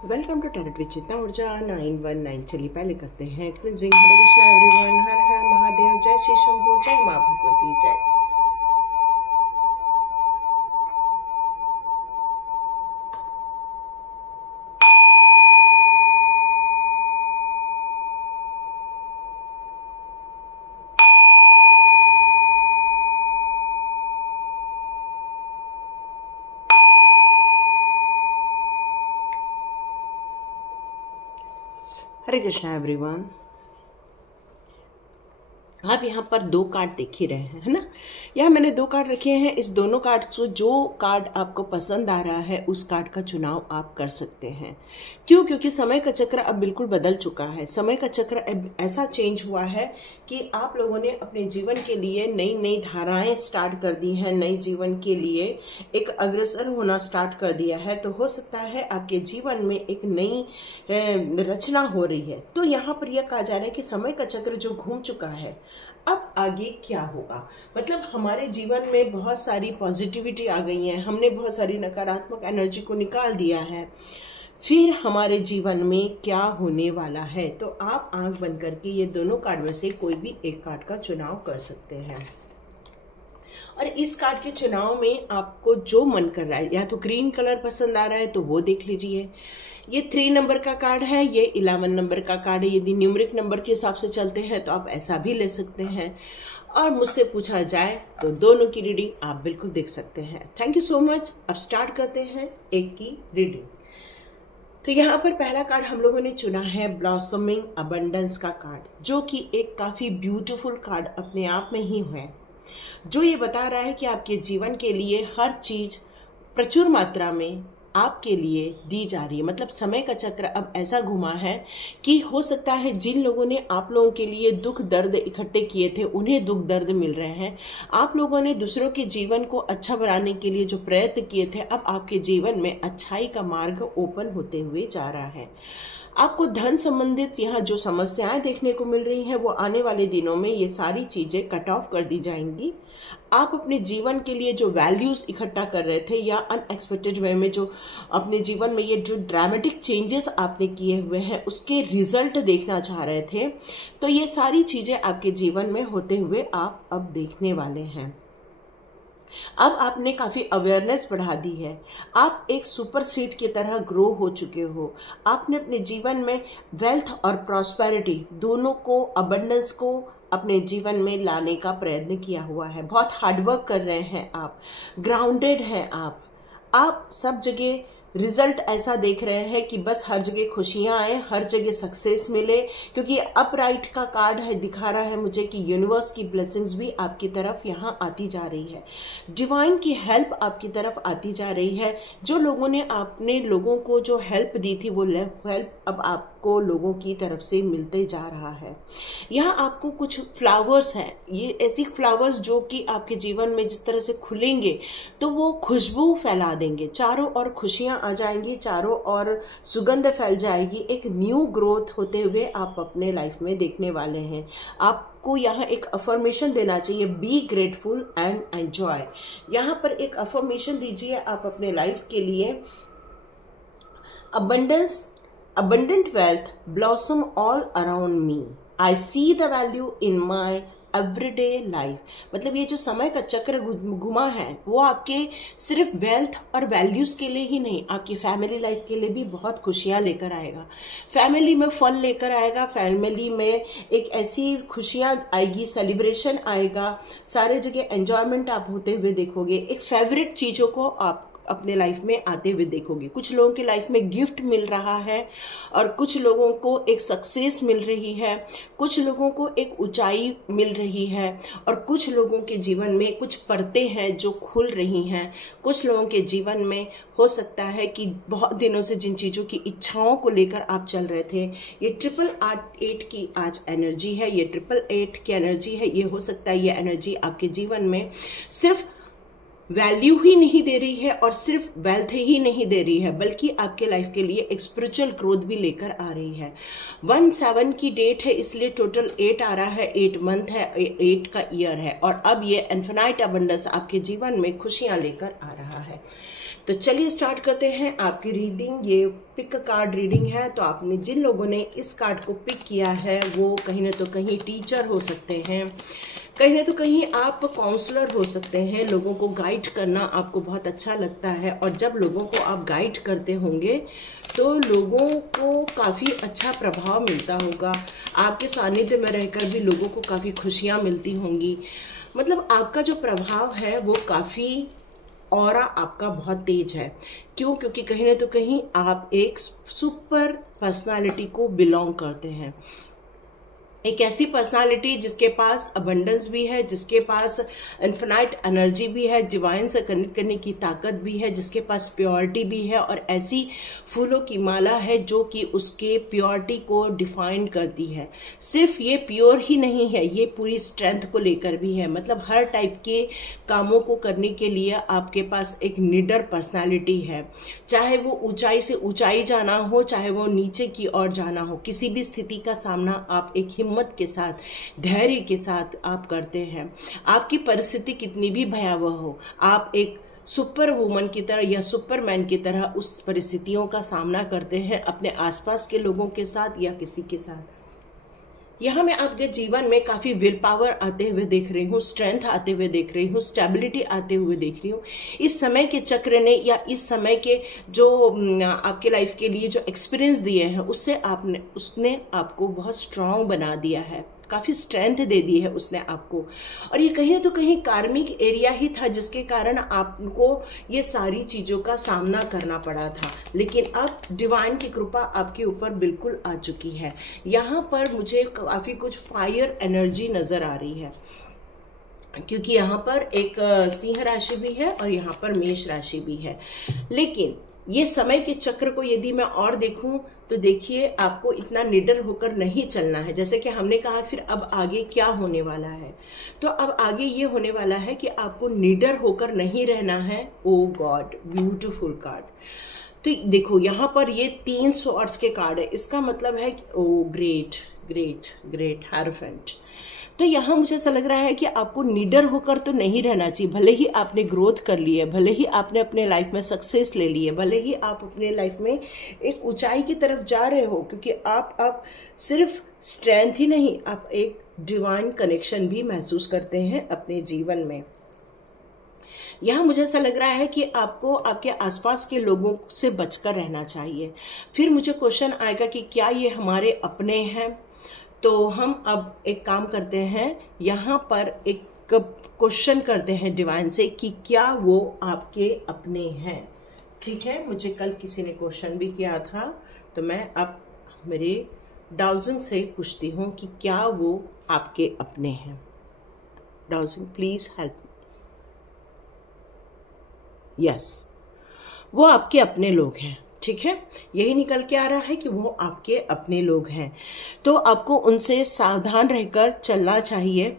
Welcome to tarot with चेतना ऊर्जा 919। चलिए पहले करते हैं क्लिंजिंग। हरे कृष्णा एवरीवन, हर हर महादेव, जय श्री शंभू, जय मां भगवती, जय। हरे कृष्णा एवरीवन, आप यहाँ पर दो कार्ड देख ही रहे हैं, है ना। यहाँ मैंने दो कार्ड रखे हैं। इस दोनों कार्ड से जो कार्ड आपको पसंद आ रहा है उस कार्ड का चुनाव आप कर सकते हैं। क्यों? क्योंकि समय का चक्र अब बिल्कुल बदल चुका है। समय का चक्र अब ऐसा चेंज हुआ है कि आप लोगों ने अपने जीवन के लिए नई नई धाराएं स्टार्ट कर दी हैं, नई जीवन के लिए एक अग्रसर होना स्टार्ट कर दिया है। तो हो सकता है आपके जीवन में एक नई रचना हो रही है। तो यहाँ पर यह कहा जा रहा है कि समय का चक्र जो घूम चुका है, अब आगे क्या होगा। मतलब हमारे जीवन में बहुत सारी पॉजिटिविटी आ गई है, हमने बहुत सारी नकारात्मक एनर्जी को निकाल दिया है। फिर हमारे जीवन में क्या होने वाला है, तो आप आंख बंद करके ये दोनों कार्ड में से कोई भी एक कार्ड का चुनाव कर सकते हैं। और इस कार्ड के चुनाव में आपको जो मन कर रहा है, या तो ग्रीन कलर पसंद आ रहा है तो वो देख लीजिए। ये 3 नंबर का कार्ड है, ये 11 नंबर का कार्ड है। यदि न्यूमरिक नंबर के हिसाब से चलते हैं तो आप ऐसा भी ले सकते हैं। और मुझसे पूछा जाए तो दोनों की रीडिंग आप बिल्कुल देख सकते हैं। Thank you so much. अब स्टार्ट करते हैं एक की रीडिंग। तो यहाँ पर पहला कार्ड हम लोगों ने चुना है ब्लॉसमिंग अबंडेंस का कार्ड, जो कि एक काफी ब्यूटीफुल कार्ड अपने आप में ही है, जो ये बता रहा है कि आपके जीवन के लिए हर चीज प्रचुर मात्रा में आपके लिए दी जा रही है। मतलब समय का चक्र अब ऐसा घुमा है कि हो सकता है जिन लोगों ने आप लोगों के लिए दुख दर्द इकट्ठे किए थे उन्हें दुख दर्द मिल रहे हैं। आप लोगों ने दूसरों के जीवन को अच्छा बनाने के लिए जो प्रयत्न किए थे, अब आपके जीवन में अच्छाई का मार्ग ओपन होते हुए जा रहा है। आपको धन संबंधित यहाँ जो समस्याएं देखने को मिल रही हैं, वो आने वाले दिनों में ये सारी चीजें कट ऑफ कर दी जाएंगी। आप अपने जीवन के लिए जो वैल्यूज इकट्ठा कर रहे थे, या अनएक्सपेक्टेड वे में जो अपने जीवन में ये जो ड्रामेटिक चेंजेस आपने किए हुए हैं उसके रिजल्ट देखना चाह रहे थे, तो ये सारी चीजें आपके जीवन में होते हुए आप अब देखने वाले हैं। अब आपने काफी अवेयरनेस बढ़ा दी है। आप एक सुपर सीड की तरह ग्रो हो चुके हो। आपने अपने जीवन में वेल्थ और प्रॉस्पेरिटी दोनों को, अबंडेंस को अपने जीवन में लाने का प्रयत्न किया हुआ है। बहुत हार्डवर्क कर रहे हैं आप, ग्राउंडेड हैं आप सब जगह रिजल्ट ऐसा देख रहे हैं कि बस हर जगह खुशियां आए, हर जगह सक्सेस मिले। क्योंकि अपराइट का कार्ड है, दिखा रहा है मुझे कि यूनिवर्स की ब्लेसिंग्स भी आपकी तरफ यहाँ आती जा रही है। डिवाइन की हेल्प आपकी तरफ आती जा रही है। जो लोगों ने आपने लोगों को जो हेल्प दी थी, वो हेल्प अब आपको लोगों की तरफ से मिलते जा रहा है। यहाँ आपको कुछ फ्लावर्स हैं, ये ऐसी फ्लावर्स जो कि आपके जीवन में जिस तरह से खुलेंगे तो वो खुशबू फैला देंगे, चारों ओर खुशियां आ जाएंगी, चारों ओर सुगंध फैल जाएगी। एक न्यू ग्रोथ होते हुए आप अपने लाइफ में देखने वाले हैं। आपको यहाँ एक अफर्मेशन देना चाहिए, बी ग्रेटफुल एंड एंजॉय। यहाँ पर एक अफर्मेशन दीजिए आप अपने लाइफ के लिए। abundant wealth blossom all around me. I see the value in my everyday life। मतलब ये जो समय का चक्र घुमा है वो आपके सिर्फ वेल्थ और वैल्यूज के लिए ही नहीं, आपकी फैमिली लाइफ के लिए भी बहुत खुशियां लेकर आएगा। फैमिली में फन लेकर आएगा, फैमिली में एक ऐसी खुशियां आएगी, सेलिब्रेशन आएगा, सारे जगह एंजॉयमेंट आप होते हुए देखोगे। एक फेवरेट चीजों को आप अपने लाइफ में आते हुए देखोगे। कुछ लोगों की लाइफ में गिफ्ट मिल रहा है, और कुछ लोगों को एक सक्सेस मिल रही है, कुछ लोगों को एक ऊंचाई मिल रही है, और कुछ लोगों के जीवन में कुछ परतें हैं जो खुल रही हैं। कुछ लोगों के जीवन में हो सकता है कि बहुत दिनों से जिन चीज़ों की इच्छाओं को लेकर आप चल रहे थे, ये 888 की आज एनर्जी है, ये 888 की एनर्जी है। ये हो सकता है ये एनर्जी आपके जीवन में सिर्फ वैल्यू ही नहीं दे रही है और सिर्फ वेल्थ ही नहीं दे रही है, बल्कि आपके लाइफ के लिए एक स्पिरिचुअल ग्रोथ भी लेकर आ रही है। 17 की डेट है, इसलिए टोटल 8 आ रहा है, 8 मंथ है, 8 का ईयर है। और अब ये इन्फिनाइट अबंडेंस आपके जीवन में खुशियां लेकर आ रहा है। तो चलिए स्टार्ट करते हैं आपकी रीडिंग। ये पिक कार्ड रीडिंग है। तो आपने जिन लोगों ने इस कार्ड को पिक किया है वो कहीं ना तो कहीं टीचर हो सकते हैं, कहीं ना तो कहीं आप काउंसलर हो सकते हैं। लोगों को गाइड करना आपको बहुत अच्छा लगता है, और जब लोगों को आप गाइड करते होंगे तो लोगों को काफ़ी अच्छा प्रभाव मिलता होगा। आपके सानिध्य में रहकर भी लोगों को काफ़ी खुशियाँ मिलती होंगी। मतलब आपका जो प्रभाव है वो काफ़ी ऑरा आपका बहुत तेज है। क्यों? क्योंकि कहीं ना तो कहीं आप एक सुपर पर्सनालिटी को बिलोंग करते हैं। एक ऐसी पर्सनालिटी जिसके पास अबंडेंस भी है, जिसके पास इन्फिनाइट एनर्जी भी है, डिवाइन से कनेक्ट करने की ताकत भी है, जिसके पास प्योरिटी भी है, और ऐसी फूलों की माला है जो कि उसके प्योरिटी को डिफाइन करती है। सिर्फ ये प्योर ही नहीं है, ये पूरी स्ट्रेंथ को लेकर भी है। मतलब हर टाइप के कामों को करने के लिए आपके पास एक निडर पर्सनालिटी है। चाहे वो ऊंचाई से ऊंचाई जाना हो, चाहे वो नीचे की ओर जाना हो, किसी भी स्थिति का सामना आप एक हिम्मत के साथ, धैर्य के साथ आप करते हैं। आपकी परिस्थिति कितनी भी भयावह हो, आप एक सुपर वुमन की तरह या सुपरमैन की तरह उस परिस्थितियों का सामना करते हैं, अपने आसपास के लोगों के साथ या किसी के साथ। यहाँ मैं आपके जीवन में काफ़ी विल पावर आते हुए देख रही हूँ, स्ट्रेंथ आते हुए देख रही हूँ, स्टेबिलिटी आते हुए देख रही हूँ। इस समय के चक्र ने या इस समय के जो आपके लाइफ के लिए जो एक्सपीरियंस दिए हैं उसने आपको बहुत स्ट्रांग बना दिया है, काफ़ी स्ट्रेंथ दे दी है उसने आपको। और ये कहीं ना तो कहीं कार्मिक एरिया ही था जिसके कारण आपको ये सारी चीज़ों का सामना करना पड़ा था, लेकिन अब डिवाइन की कृपा आपके ऊपर बिल्कुल आ चुकी है। यहाँ पर मुझे काफ़ी कुछ फायर एनर्जी नज़र आ रही है, क्योंकि यहाँ पर एक सिंह राशि भी है और यहाँ पर मेष राशि भी है। लेकिन ये समय के चक्र को यदि मैं और देखूं तो देखिए, आपको इतना निडर होकर नहीं चलना है। जैसे कि हमने कहा, फिर अब आगे क्या होने वाला है, तो अब आगे ये होने वाला है कि आपको निडर होकर नहीं रहना है। ओ गॉड, ब्यूटीफुल कार्ड। तो देखो यहाँ पर ये 3 स्वॉर्ड्स के कार्ड है। इसका मतलब है कि ओ ग्रेट ग्रेट ग्रेट हायरोफेंट। तो यहाँ मुझे ऐसा लग रहा है कि आपको निडर होकर तो नहीं रहना चाहिए। भले ही आपने ग्रोथ कर ली है, भले ही आपने अपने लाइफ में सक्सेस ले ली है, भले ही आप अपने लाइफ में एक ऊंचाई की तरफ जा रहे हो, क्योंकि आप सिर्फ स्ट्रेंथ ही नहीं, आप एक डिवाइन कनेक्शन भी महसूस करते हैं अपने जीवन में। यहाँ मुझे ऐसा लग रहा है कि आपको आपके आसपास के लोगों से बचकर रहना चाहिए। फिर मुझे क्वेश्चन आएगा कि क्या ये हमारे अपने हैं? तो हम अब एक काम करते हैं, यहाँ पर एक क्वेश्चन करते हैं डिवाइन से कि क्या वो आपके अपने हैं। ठीक है, मुझे कल किसी ने क्वेश्चन भी किया था, तो मैं अब मेरे डाउजिंग से पूछती हूँ कि क्या वो आपके अपने हैं। Dowsing please help. यस, वो आपके अपने लोग हैं। ठीक है, यही निकल के आ रहा है कि वो आपके अपने लोग हैं। तो आपको उनसे सावधान रहकर चलना चाहिए,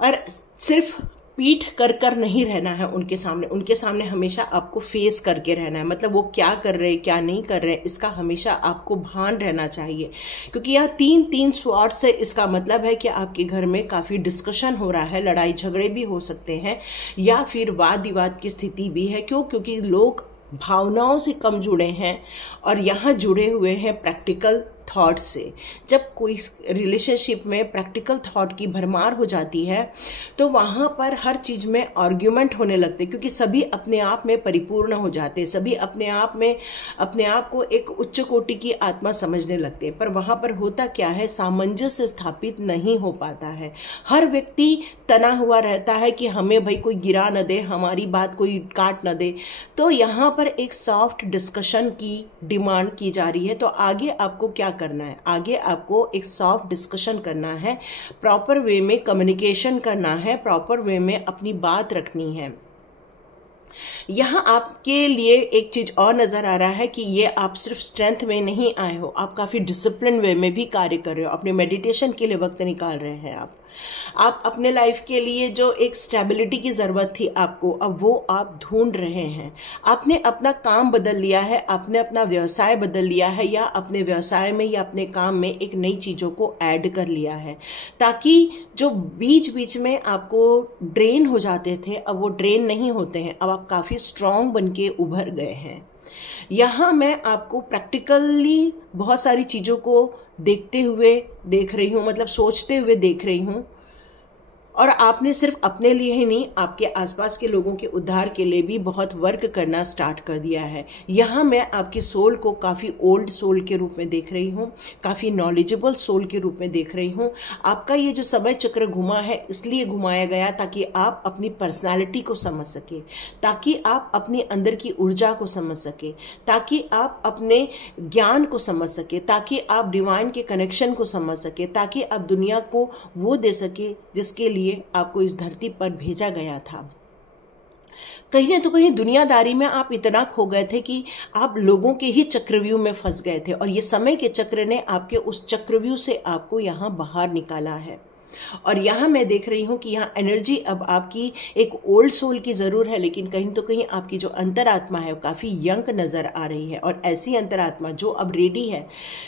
और सिर्फ पीठ कर कर नहीं रहना है उनके सामने हमेशा आपको फेस करके रहना है। मतलब वो क्या कर रहे हैं, क्या नहीं कर रहे हैं, इसका हमेशा आपको भान रहना चाहिए। क्योंकि यह 3 स्वॉर्ड से इसका मतलब है कि आपके घर में काफ़ी डिस्कशन हो रहा है, लड़ाई झगड़े भी हो सकते हैं, या फिर वाद विवाद की स्थिति भी है। क्यों? क्योंकि लोग भावनाओं से कम जुड़े हैं और यहाँ जुड़े हुए हैं प्रैक्टिकल थॉट से। जब कोई रिलेशनशिप में प्रैक्टिकल थॉट की भरमार हो जाती है तो वहाँ पर हर चीज़ में आर्ग्यूमेंट होने लगते हैं, क्योंकि सभी अपने आप में परिपूर्ण हो जाते हैं, सभी अपने आप को एक उच्च कोटि की आत्मा समझने लगते हैं। पर वहाँ पर होता क्या है, सामंजस्य स्थापित नहीं हो पाता है। हर व्यक्ति तना हुआ रहता है कि हमें भाई कोई गिरा न दे, हमारी बात कोई काट न दे। तो यहाँ पर एक सॉफ्ट डिस्कशन की डिमांड की जा रही है। तो आगे आपको क्या करना है, आगे आपको एक सॉफ्ट डिस्कशन करना है, प्रॉपर वे में कम्युनिकेशन करना है, प्रॉपर वे में अपनी बात रखनी है। यहाँ आपके लिए एक चीज और नजर आ रहा है कि ये आप सिर्फ स्ट्रेंथ में नहीं आए हो, आप काफी डिसिप्लिन वे में भी कार्य कर रहे हो, अपने मेडिटेशन के लिए वक्त निकाल रहे हैं आप। आप अपने लाइफ के लिए जो एक स्टेबिलिटी की ज़रूरत थी आपको, अब वो आप ढूंढ रहे हैं। आपने अपना काम बदल लिया है, आपने अपना व्यवसाय बदल लिया है, या अपने व्यवसाय में या अपने काम में एक नई चीज़ों को ऐड कर लिया है, ताकि जो बीच बीच में आपको ड्रेन हो जाते थे अब वो ड्रेन नहीं होते हैं। अब आप काफ़ी स्ट्रांग बन के उभर गए हैं। यहाँ मैं आपको प्रैक्टिकली बहुत सारी चीज़ों को देखते हुए देख रही हूँ, मतलब सोचते हुए देख रही हूँ। और आपने सिर्फ अपने लिए ही नहीं, आपके आसपास के लोगों के उद्धार के लिए भी बहुत वर्क करना स्टार्ट कर दिया है। यहाँ मैं आपकी सोल को काफ़ी ओल्ड सोल के रूप में देख रही हूँ, काफ़ी नॉलेजेबल सोल के रूप में देख रही हूँ। आपका ये जो समय चक्र घुमा है इसलिए घुमाया गया ताकि आप अपनी पर्सनालिटी को समझ सके, ताकि आप अपनी अंदर की ऊर्जा को समझ सके, ताकि आप अपने ज्ञान को समझ सके, ताकि आप डिवाइन के कनेक्शन को समझ सके, ताकि आप दुनिया को वो दे सके जिसके लिए आपको इस धरती पर भेजा गया था। कहीं ना तो कहीं दुनियादारी में आप इतना खो गए थे कि आप लोगों के ही चक्रव्यूह में फंस गए थे, और ये समय के चक्र ने आपके उस चक्रव्यूह से आपको यहाँ बाहर निकाला है। और यहाँ मैं देख रही हूँ कि यहाँ एनर्जी अब आपकी एक ओल्ड सोल की ज़रूर है, लेकिन कहीं तो कहीं आपकी जो अंतरात्मा है वो काफ़ी यंग नज़र आ रही है। और ऐसी अंतरात्मा जो अब रेडी है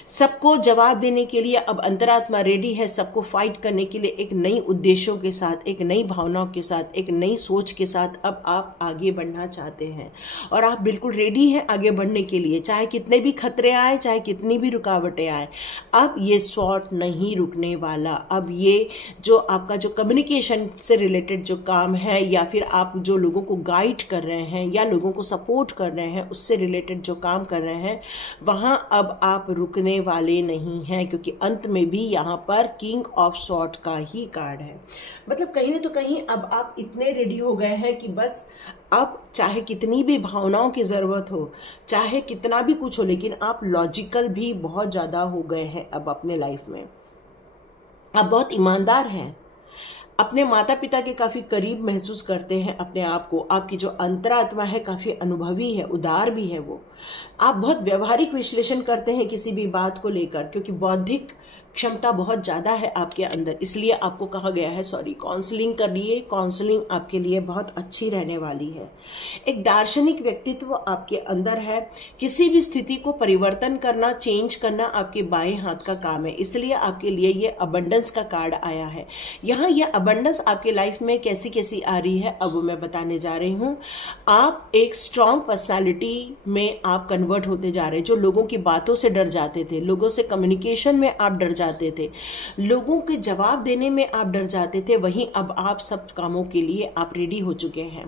सबको जवाब देने के लिए, अब अंतरात्मा रेडी है सबको फाइट करने के लिए, एक नई उद्देश्यों के साथ, एक नई भावनाओं के साथ, एक नई सोच के साथ अब आप आगे बढ़ना चाहते हैं। और आप बिल्कुल रेडी हैं आगे बढ़ने के लिए, चाहे कितने भी खतरे आए, चाहे कितनी भी रुकावटें आए। अब ये शॉट नहीं रुकने वाला। अब ये जो आपका जो कम्युनिकेशन से रिलेटेड जो काम है, या फिर आप जो लोगों को गाइड कर रहे हैं या लोगों को सपोर्ट कर रहे हैं, उससे रिलेटेड जो काम कर रहे हैं, वहां अब आप रुकने वाले नहीं हैं, क्योंकि अंत में भी यहाँ पर किंग ऑफ सॉर्ड का ही कार्ड है। मतलब कहीं ना तो कहीं अब आप इतने रेडी हो गए हैं कि बस अब चाहे कितनी भी भावनाओं की ज़रूरत हो, चाहे कितना भी कुछ हो, लेकिन आप लॉजिकल भी बहुत ज़्यादा हो गए हैं अब अपने लाइफ में। आप बहुत ईमानदार हैं, अपने माता पिता के काफ़ी करीब महसूस करते हैं अपने आप को। आपकी जो अंतरात्मा है काफ़ी अनुभवी है, उदार भी है वो। आप बहुत व्यवहारिक विश्लेषण करते हैं किसी भी बात को लेकर, क्योंकि बौद्धिक क्षमता बहुत ज़्यादा है आपके अंदर, इसलिए आपको कहा गया है काउंसलिंग करिए। काउंसलिंग आपके लिए बहुत अच्छी रहने वाली है। एक दार्शनिक व्यक्तित्व आपके अंदर है। किसी भी स्थिति को परिवर्तन करना, चेंज करना आपके बाएं हाथ का काम है, इसलिए आपके लिए ये अबंडेंस का कार्ड आया है। यहाँ ये अबंडेंस आपके लाइफ में कैसी कैसी आ रही है अब मैं बताने जा रही हूँ। आप एक स्ट्रॉन्ग पर्सनैलिटी में आप कन्वर्ट होते जा रहे हैं। जो लोगों की बातों से डर जाते थे, लोगों से कम्युनिकेशन में आप डर जाते थे, लोगों के जवाब देने में आप डर जाते थे, वहीं अब आप सब कामों के लिए आप रेडी हो चुके हैं।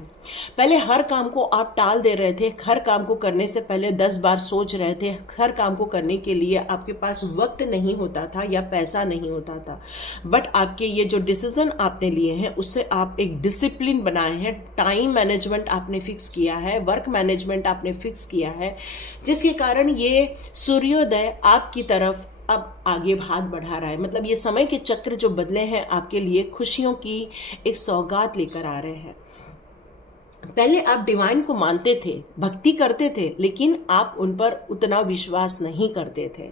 पहले हर काम को आप टाल दे रहे थे, हर काम को करने से पहले 10 बार सोच रहे थे, हर काम को करने के लिए आपके पास वक्त नहीं होता था या पैसा नहीं होता था। बट आपके ये जो डिसीजन आपने लिए हैं उससे आप एक डिसिप्लिन बनाए हैं, टाइम मैनेजमेंट आपने फिक्स किया है, वर्क मैनेजमेंट आपने फिक्स किया है, जिसके कारण ये सूर्योदय आपकी तरफ अब आगे हाथ बढ़ा रहा है। मतलब ये समय के चक्र जो बदले हैं आपके लिए खुशियों की एक सौगात लेकर आ रहे हैं। पहले आप डिवाइन को मानते थे, भक्ति करते थे, लेकिन आप उन पर उतना विश्वास नहीं करते थे।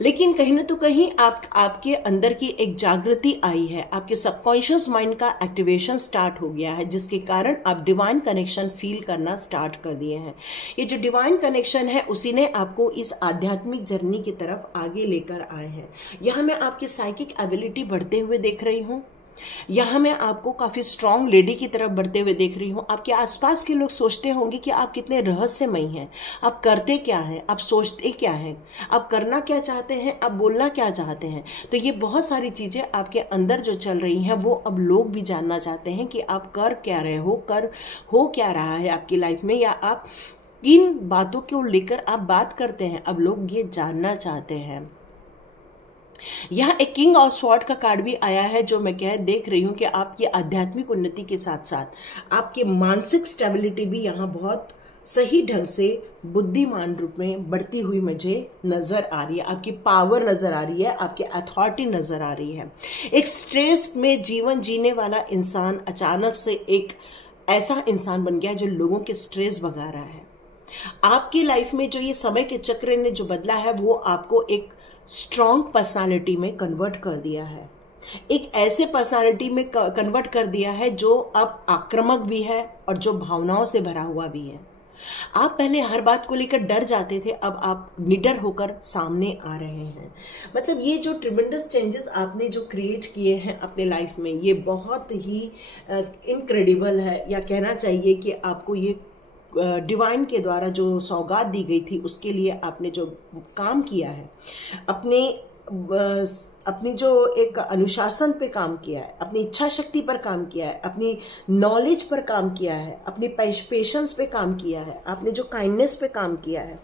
लेकिन कहीं ना तो कहीं आपके अंदर की एक जागृति आई है, आपके सबकॉन्शियस माइंड का एक्टिवेशन स्टार्ट हो गया है, जिसके कारण आप डिवाइन कनेक्शन फील करना स्टार्ट कर दिए हैं। ये जो डिवाइन कनेक्शन है उसी ने आपको इस आध्यात्मिक जर्नी की तरफ आगे लेकर आए हैं। यहाँ मैं आपकी साइकिक एबिलिटी बढ़ते हुए देख रही हूँ। यहाँ मैं आपको काफी स्ट्रांग लेडी की तरफ बढ़ते हुए देख रही हूँ। आपके आसपास के लोग सोचते होंगे कि आप कितने रहस्यमयी हैं, आप करते क्या हैं, आप सोचते क्या हैं, आप करना क्या चाहते हैं, आप बोलना क्या चाहते हैं। तो ये बहुत सारी चीजें आपके अंदर जो चल रही हैं वो अब लोग भी जानना चाहते हैं कि आप कर क्या रहे हो, हो क्या रहा है आपकी लाइफ में, या आप किन बातों को लेकर आप बात करते हैं। अब लोग ये जानना चाहते हैं। यहाँ एक किंग ऑफ स्वॉर्ड का कार्ड भी आया है, जो मैं देख रही हूँ कि आपकी आध्यात्मिक उन्नति के साथ साथ आपकी मानसिक स्टेबिलिटी भी यहाँ बहुत सही ढंग से बुद्धिमान रूप में बढ़ती हुई मुझे नजर आ रही है। आपकी पावर नजर आ रही है, आपकी अथॉरिटी नजर आ रही है। एक स्ट्रेस में जीवन जीने वाला इंसान अचानक से एक ऐसा इंसान बन गया जो लोगों के स्ट्रेस भगा रहा है। आपकी लाइफ में जो ये समय के चक्र ने जो बदला है वो आपको एक स्ट्रॉन्ग पर्सनालिटी में कन्वर्ट कर दिया है। एक ऐसे पर्सनालिटी में कन्वर्ट कर दिया है जो अब आक्रामक भी है और जो भावनाओं से भरा हुआ भी है। आप पहले हर बात को लेकर डर जाते थे, अब आप निडर होकर सामने आ रहे हैं। मतलब ये जो ट्रिमेंडस चेंजेस आपने जो क्रिएट किए हैं अपने लाइफ में, ये बहुत ही इनक्रेडिबल है, या कहना चाहिए कि आपको ये डिवाइन के द्वारा जो सौगात दी गई थी उसके लिए आपने जो काम किया है, अपनी जो एक अनुशासन पे काम किया है, अपनी इच्छा शक्ति पर काम किया है, अपनी नॉलेज पर काम किया है, अपनी पेशेंस पे काम किया है, आपने जो काइंडनेस पे काम किया है,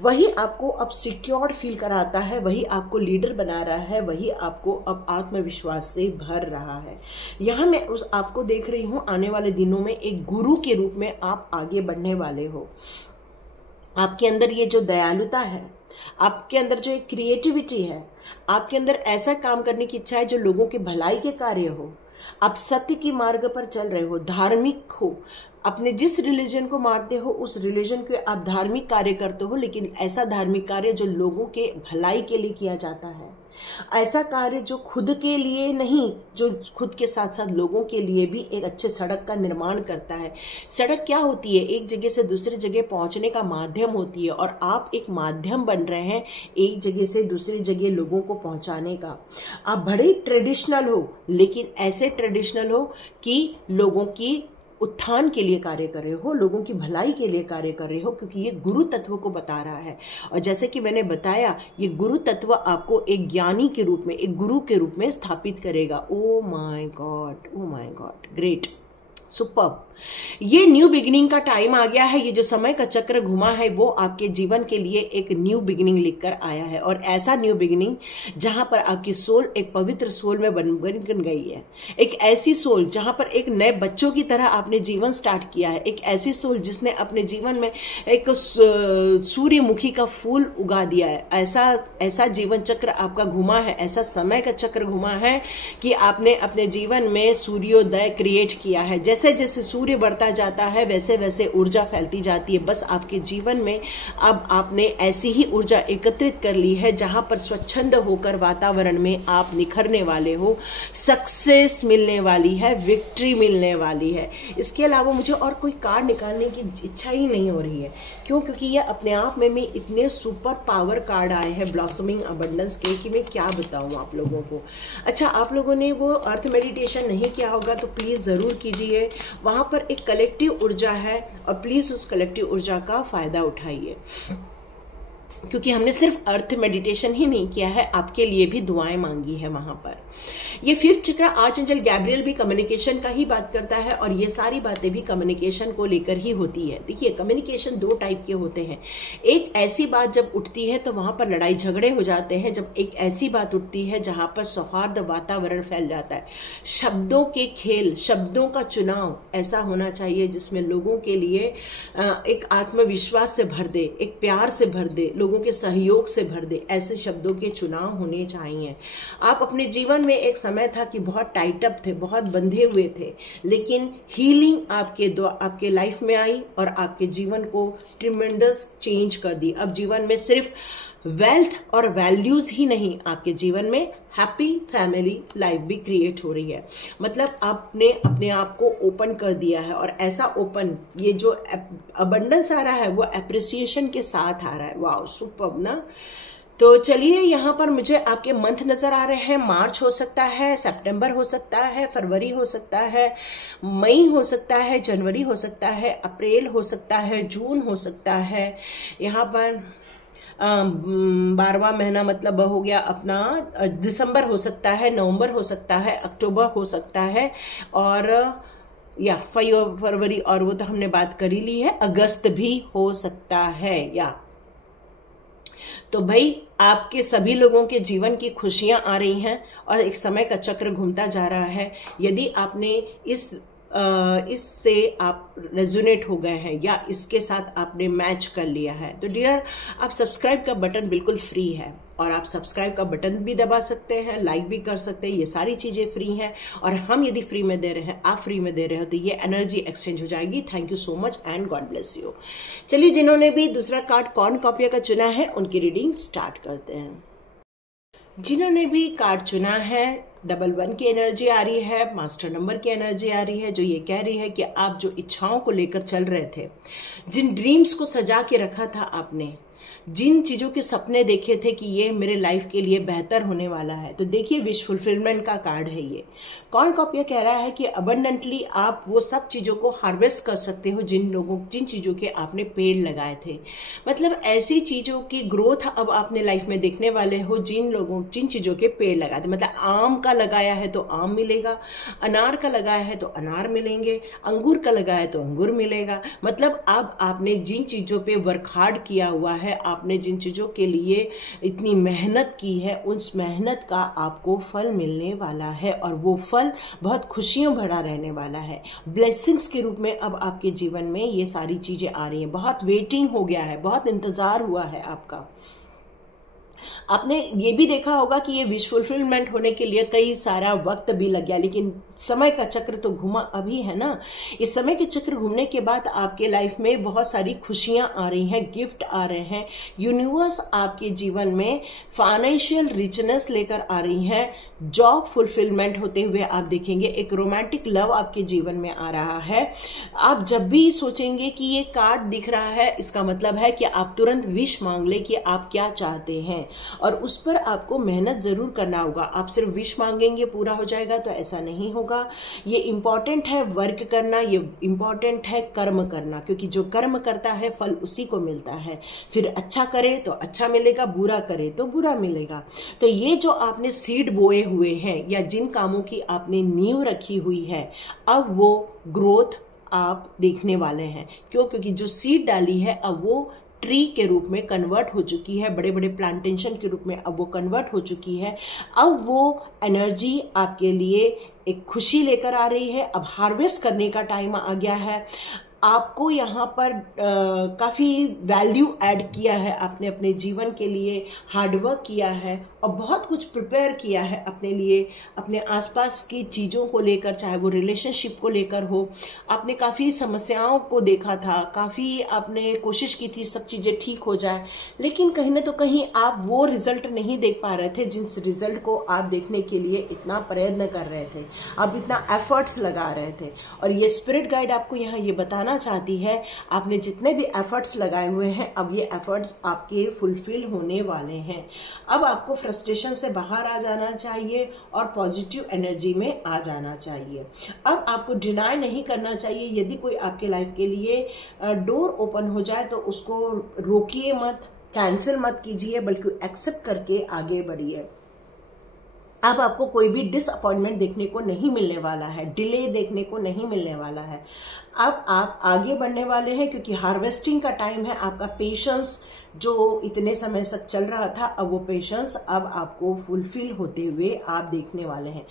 वही आपको अब सिक्योर्ड फील कराता है, वही आपको लीडर बना रहा है, वही आपको अब आत्मविश्वास से भर रहा है। यहाँ मैं आपको देख रही हूँ आने वाले दिनों में एक गुरु के रूप में आप आगे बढ़ने वाले हो। आपके अंदर ये जो दयालुता है, आपके अंदर जो एक क्रिएटिविटी है, आपके अंदर ऐसा काम करने की इच्छा है जो लोगों के भलाई के कार्य हो, आप सत्य की मार्ग पर चल रहे हो, धार्मिक हो, अपने जिस रिलीजन को मानते हो उस रिलीजन के आप धार्मिक कार्य करते हो, लेकिन ऐसा धार्मिक कार्य जो लोगों के भलाई के लिए किया जाता है, ऐसा कार्य जो खुद के लिए नहीं, जो खुद के साथ साथ लोगों के लिए भी एक अच्छे सड़क का निर्माण करता है। सड़क क्या होती है? एक जगह से दूसरी जगह पहुंचने का माध्यम होती है, और आप एक माध्यम बन रहे हैं एक जगह से दूसरी जगह लोगों को पहुंचाने का। आप बड़े ट्रेडिशनल हो, लेकिन ऐसे ट्रेडिशनल हो कि लोगों की उत्थान के लिए कार्य कर रहे हो, लोगों की भलाई के लिए कार्य कर रहे हो, क्योंकि ये गुरु तत्व को बता रहा है। और जैसे कि मैंने बताया, ये गुरु तत्व आपको एक ज्ञानी के रूप में, एक गुरु के रूप में स्थापित करेगा। Oh my God, oh my God, great, superb. ये न्यू बिगिनिंग का टाइम आ गया है। ये जो समय का चक्र घुमा है वो आपके जीवन के लिए एक न्यू बिगिनिंग लेकर आया है, और ऐसा न्यू बिगिनिंग जहां पर आपकी सोल एक पवित्र सोल में बन गई है। एक ऐसी सोल जहां पर एक नए बच्चों की तरह आपने जीवन स्टार्ट किया है। एक ऐसी सोल जिसने अपने जीवन में एक सूर्यमुखी का फूल उगा दिया है। ऐसा जीवन चक्र आपका घुमा है, ऐसा समय का चक्र घुमा है कि आपने अपने जीवन में सूर्योदय क्रिएट किया है। जैसे जैसे सूर्य बढ़ता जाता है वैसे वैसे ऊर्जा फैलती जाती है। बस आपके जीवन में अब आपने ऐसी ही ऊर्जा एकत्रित कर ली है जहां पर स्वच्छंद होकर वातावरण में आप निखरने वाले हो, सक्सेस मिलने वाली है, विक्ट्री मिलने वाली है। इसके अलावा मुझे और कोई कार्ड निकालने की इच्छा ही नहीं हो रही है। क्यों? क्योंकि ये अपने आप में इतने सुपर पावर कार्ड आए हैं ब्लॉसमिंग अबंडेंस के कि मैं क्या बताऊं आप लोगों को। अच्छा, आप लोगों ने वो अर्थ मेडिटेशन नहीं किया होगा तो प्लीज़ ज़रूर कीजिए। वहाँ पर एक कलेक्टिव ऊर्जा है, और प्लीज़ उस कलेक्टिव ऊर्जा का फ़ायदा उठाइए, क्योंकि हमने सिर्फ अर्थ मेडिटेशन ही नहीं किया है, आपके लिए भी दुआएं मांगी है वहां पर। ये 5th चक्र आर्चएंजल गैब्रियल भी कम्युनिकेशन का ही बात करता है, और ये सारी बातें भी कम्युनिकेशन को लेकर ही होती है। देखिए, कम्युनिकेशन 2 टाइप के होते हैं। एक ऐसी बात जब उठती है तो वहां पर लड़ाई झगड़े हो जाते हैं, जब एक ऐसी बात उठती है जहां पर सौहार्द वातावरण फैल जाता है। शब्दों के खेल, शब्दों का चुनाव ऐसा होना चाहिए जिसमें लोगों के लिए एक आत्मविश्वास से भर दे, एक प्यार से भर दे, लोगों के सहयोग से भर दे। ऐसे शब्दों के चुनाव होने चाहिए। आप अपने जीवन में एक समय था कि बहुत टाइट अप थे, बहुत बंधे हुए थे, लेकिन हीलिंग आपके लाइफ में आई और आपके जीवन को ट्रिमेंडस चेंज कर दी। अब जीवन में सिर्फ वेल्थ और वैल्यूज ही नहीं, आपके जीवन में हैप्पी फैमिली लाइफ भी क्रिएट हो रही है। मतलब आपने अपने आप को ओपन कर दिया है, और ऐसा ओपन, ये जो अबंडेंस आ रहा है वो एप्रिसिएशन के साथ आ रहा है। वाओ, सुपर्ब ना। तो चलिए, यहाँ पर मुझे आपके मंथ नजर आ रहे हैं। मार्च हो सकता है, सितंबर हो सकता है, फरवरी हो सकता है, मई हो सकता है, जनवरी हो सकता है, अप्रैल हो सकता है, जून हो सकता है। यहाँ पर 12वां महीना मतलब हो गया अपना दिसंबर हो सकता है, नवंबर हो सकता है, अक्टूबर हो सकता है, और या फरवरी, और वो तो हमने बात कर ही ली है, अगस्त भी हो सकता है। या तो भाई, आपके सभी लोगों के जीवन की खुशियां आ रही हैं और एक समय का चक्र घूमता जा रहा है। यदि आपने इससे आप रेजोनेट हो गए हैं या इसके साथ आपने मैच कर लिया है, तो डियर, आप सब्सक्राइब का बटन बिल्कुल फ्री है, और आप सब्सक्राइब का बटन भी दबा सकते हैं, लाइक भी कर सकते हैं। ये सारी चीजें फ्री हैं, और हम यदि फ्री में दे रहे हैं, आप फ्री में दे रहे हो, तो ये एनर्जी एक्सचेंज हो जाएगी। Thank you so much and God bless you. चलिए, जिन्होंने भी दूसरा कार्ड कॉर्नकॉपिया का चुना है, उनकी रीडिंग स्टार्ट करते हैं। जिन्होंने भी कार्ड चुना है, डबल 1 की एनर्जी आ रही है, मास्टर नंबर की एनर्जी आ रही है, जो ये कह रही है कि आप जो इच्छाओं को लेकर चल रहे थे, जिन ड्रीम्स को सजा के रखा था आपने, जिन चीज़ों के सपने देखे थे कि ये मेरे लाइफ के लिए बेहतर होने वाला है, तो देखिए विश फुलफिलमेंट का कार्ड है ये। कॉर्न कप ये कह रहा है कि अबंडेंटली आप वो सब चीज़ों को हार्वेस्ट कर सकते हो जिन चीज़ों के आपने पेड़ लगाए थे। मतलब ऐसी चीज़ों की ग्रोथ अब आपने लाइफ में देखने वाले हो जिन चीज़ों के पेड़ लगाए थे। मतलब आम का लगाया है तो आम मिलेगा, अनार का लगाया है तो अनार मिलेंगे, अंगूर का लगाया है तो अंगूर मिलेगा। मतलब अब आपने जिन चीज़ों पे वर्क हार्ड किया हुआ है, आपने जिन चीज़ों के लिए इतनी मेहनत की है, उस मेहनत का आपको फल मिलने वाला है और वो फल बहुत खुशियों भरा रहने वाला है। ब्लेसिंग्स के रूप में अब आपके जीवन में ये सारी चीज़ें आ रही हैं। बहुत वेटिंग हो गया है, बहुत इंतज़ार हुआ है आपका। आपने ये भी देखा होगा कि ये विश फुलफिलमेंट होने के लिए कई सारा वक्त भी लग गया, लेकिन समय का चक्र तो घुमा अभी है ना। इस समय के चक्र घूमने के बाद आपके लाइफ में बहुत सारी खुशियां आ रही हैं, गिफ्ट आ रहे हैं। यूनिवर्स आपके जीवन में फाइनेंशियल रिचनेस लेकर आ रही है। जॉब फुलफिलमेंट होते हुए आप देखेंगे। एक रोमांटिक लव आपके जीवन में आ रहा है। आप जब भी सोचेंगे कि ये कार्ड दिख रहा है, इसका मतलब है कि आप तुरंत विश मांग ले कि आप क्या चाहते हैं, और उस पर आपको मेहनत जरूर करना होगा। आप सिर्फ विश मांगेंगे पूरा हो जाएगा तो ऐसा नहीं होगा। ये इंपॉर्टेंट है वर्क करना, ये इंपॉर्टेंट है कर्म करना, क्योंकि जो कर्म करता है फल उसी को मिलता है। फिर अच्छा करे तो अच्छा मिलेगा, बुरा करे तो बुरा मिलेगा। तो ये जो आपने सीड बोए हुए हैं या जिन कामों की आपने नींव रखी हुई है, अब वो ग्रोथ आप देखने वाले हैं। क्यों? क्योंकि जो सीड डाली है अब वो ट्री के रूप में कन्वर्ट हो चुकी है, बड़े बड़े प्लांटेशन के रूप में अब वो कन्वर्ट हो चुकी है। अब वो एनर्जी आपके लिए एक खुशी लेकर आ रही है। अब हार्वेस्ट करने का टाइम आ गया है। आपको यहाँ पर काफ़ी वैल्यू ऐड किया है आपने अपने जीवन के लिए, हार्डवर्क किया है और बहुत कुछ प्रिपेयर किया है अपने लिए, अपने आसपास की चीज़ों को लेकर, चाहे वो रिलेशनशिप को लेकर हो। आपने काफ़ी समस्याओं को देखा था, काफ़ी आपने कोशिश की थी सब चीज़ें ठीक हो जाए, लेकिन कहीं ना तो कहीं आप वो रिजल्ट नहीं देख पा रहे थे जिस रिजल्ट को आप देखने के लिए इतना प्रयत्न कर रहे थे, आप इतना एफर्ट्स लगा रहे थे। और ये स्पिरिट गाइड आपको यहाँ ये बताना चाहती है, आपने जितने भी एफर्ट्स लगाए हुए हैं अब ये एफर्ट्स आपके फुलफिल होने वाले हैं। अब आपको फ्रस्ट्रेशन से बाहर आ जाना चाहिए और पॉजिटिव एनर्जी में आ जाना चाहिए। अब आपको डिनाई नहीं करना चाहिए। यदि कोई आपके लाइफ के लिए डोर ओपन हो जाए तो उसको रोकिए मत, कैंसिल मत कीजिए, बल्कि एक्सेप्ट करके आगे बढ़िए। अब आपको कोई भी डिसअपॉइंटमेंट देखने को नहीं मिलने वाला है, डिले देखने को नहीं मिलने वाला है। अब आप आगे बढ़ने वाले हैं, क्योंकि हार्वेस्टिंग का टाइम है। आपका पेशेंस जो इतने समय से चल रहा था, अब वो पेशेंस अब आपको फुलफिल होते हुए आप देखने वाले हैं।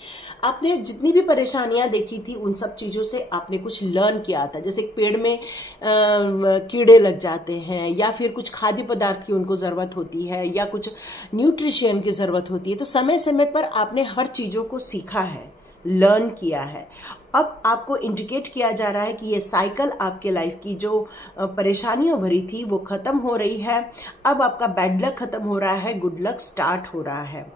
आपने जितनी भी परेशानियां देखी थी उन सब चीज़ों से आपने कुछ लर्न किया था। जैसे एक पेड़ में कीड़े लग जाते हैं, या फिर कुछ खाद्य पदार्थ की उनको ज़रूरत होती है, या कुछ न्यूट्रिशन की ज़रूरत होती है, तो समय समय पर आपने हर चीज़ों को सीखा है, लर्न किया है। अब आपको इंडिकेट किया जा रहा है कि ये साइकिल आपके लाइफ की जो परेशानियों भरी थी वो खत्म हो रही है। अब आपका बैड लक खत्म हो रहा है, गुड लक स्टार्ट हो रहा है।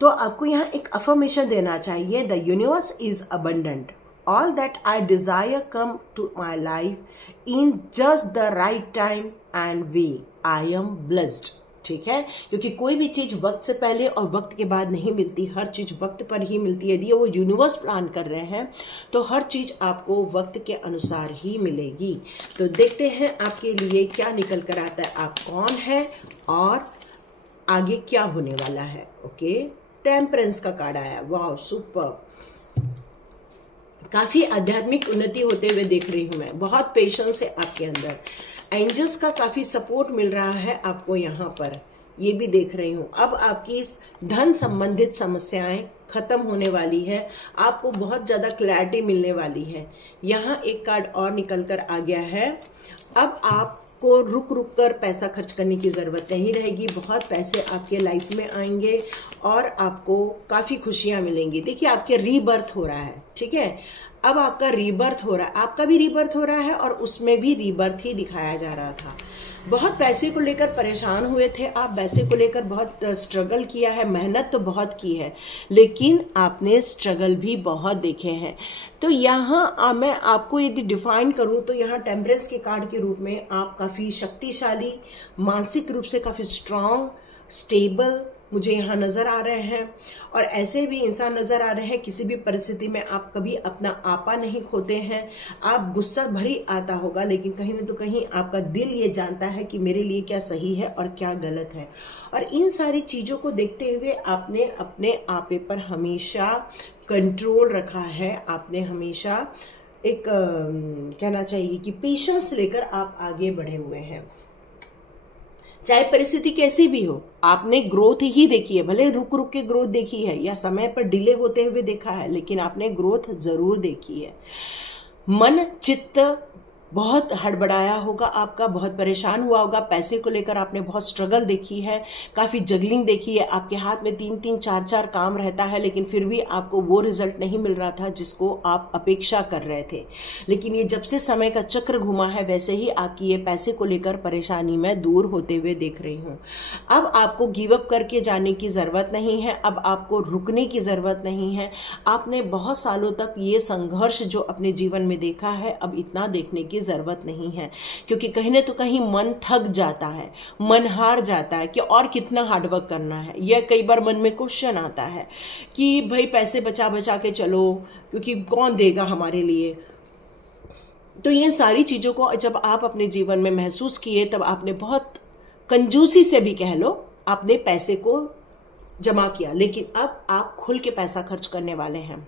तो आपको यहाँ एक अफर्मेशन देना चाहिए, the universe is abundant, all that I desire come to my life in just the right time and way, I am blessed. ठीक है, क्योंकि कोई भी चीज वक्त से पहले और वक्त के बाद नहीं मिलती, हर चीज वक्त पर ही मिलती है। यदि वो यूनिवर्स प्लान कर रहे हैं तो हर चीज आपको वक्त के अनुसार ही मिलेगी। तो देखते हैं आपके लिए क्या निकल कर आता है, आप कौन है और आगे क्या होने वाला है। ओके, टेम्परेंस का कार्ड आया, वाह सुपर। काफी आध्यात्मिक उन्नति होते हुए देख रही हूं मैं, बहुत पेशेंस है आपके अंदर। एंजल्स का काफी सपोर्ट मिल रहा है आपको यहाँ पर, ये भी देख रही हूँ। अब आपकी धन संबंधित समस्याएं खत्म होने वाली है, आपको बहुत ज्यादा क्लैरिटी मिलने वाली है। यहाँ एक कार्ड और निकल कर आ गया है। अब आपको रुक रुक कर पैसा खर्च करने की जरूरत नहीं रहेगी, बहुत पैसे आपके लाइफ में आएंगे और आपको काफी खुशियां मिलेंगी। देखिए आपके रीबर्थ हो रहा है, ठीक है, अब आपका रीबर्थ हो रहा है, आपका भी रीबर्थ हो रहा है और उसमें भी रीबर्थ ही दिखाया जा रहा था। बहुत पैसे को लेकर परेशान हुए थे आप, पैसे को लेकर बहुत स्ट्रगल किया है, मेहनत तो बहुत की है, लेकिन आपने स्ट्रगल भी बहुत देखे हैं। तो यहाँ मैं आपको यदि डिफाइन करूँ तो यहाँ टेम्परेंस के कार्ड के रूप में आप काफ़ी शक्तिशाली, मानसिक रूप से काफ़ी स्ट्रांग, स्टेबल मुझे यहाँ नज़र आ रहे हैं। और ऐसे भी इंसान नज़र आ रहे हैं, किसी भी परिस्थिति में आप कभी अपना आपा नहीं खोते हैं। आप गुस्सा भरी आता होगा, लेकिन कहीं न तो कहीं आपका दिल ये जानता है कि मेरे लिए क्या सही है और क्या गलत है। और इन सारी चीज़ों को देखते हुए आपने अपने आपे पर हमेशा कंट्रोल रखा है। आपने हमेशा एक कहना चाहिए कि पेशेंस लेकर आप आगे बढ़े हुए हैं। चाहे परिस्थिति कैसी भी हो, आपने ग्रोथ ही देखी है, भले रुक रुक के ग्रोथ देखी है या समय पर डिले होते हुए देखा है, लेकिन आपने ग्रोथ जरूर देखी है। मन चित्त बहुत हड़बड़ाया होगा आपका, बहुत परेशान हुआ होगा। पैसे को लेकर आपने बहुत स्ट्रगल देखी है, काफ़ी जगलिंग देखी है। आपके हाथ में 3-3 4-4 काम रहता है, लेकिन फिर भी आपको वो रिजल्ट नहीं मिल रहा था जिसको आप अपेक्षा कर रहे थे। लेकिन ये जब से समय का चक्र घुमा है, वैसे ही आपकी ये पैसे को लेकर परेशानी मैं दूर होते हुए देख रही हूँ। अब आपको गिव अप करके जाने की ज़रूरत नहीं है, अब आपको रुकने की ज़रूरत नहीं है। आपने बहुत सालों तक ये संघर्ष जो अपने जीवन में देखा है, अब इतना देखने की जरूरत नहीं है, क्योंकि कहीं ना तो कहीं मन थक जाता है, मन हार जाता है कि और कितना हार्डवर्क करना है। यह कई बार मन में क्वेश्चन आता है कि भाई पैसे बचा बचा के चलो, क्योंकि कौन देगा हमारे लिए। तो ये सारी चीजों को जब आप अपने जीवन में महसूस किए, तब आपने बहुत कंजूसी से भी कह लो, आपने पैसे को जमा किया, लेकिन अब आप खुल के पैसा खर्च करने वाले हैं।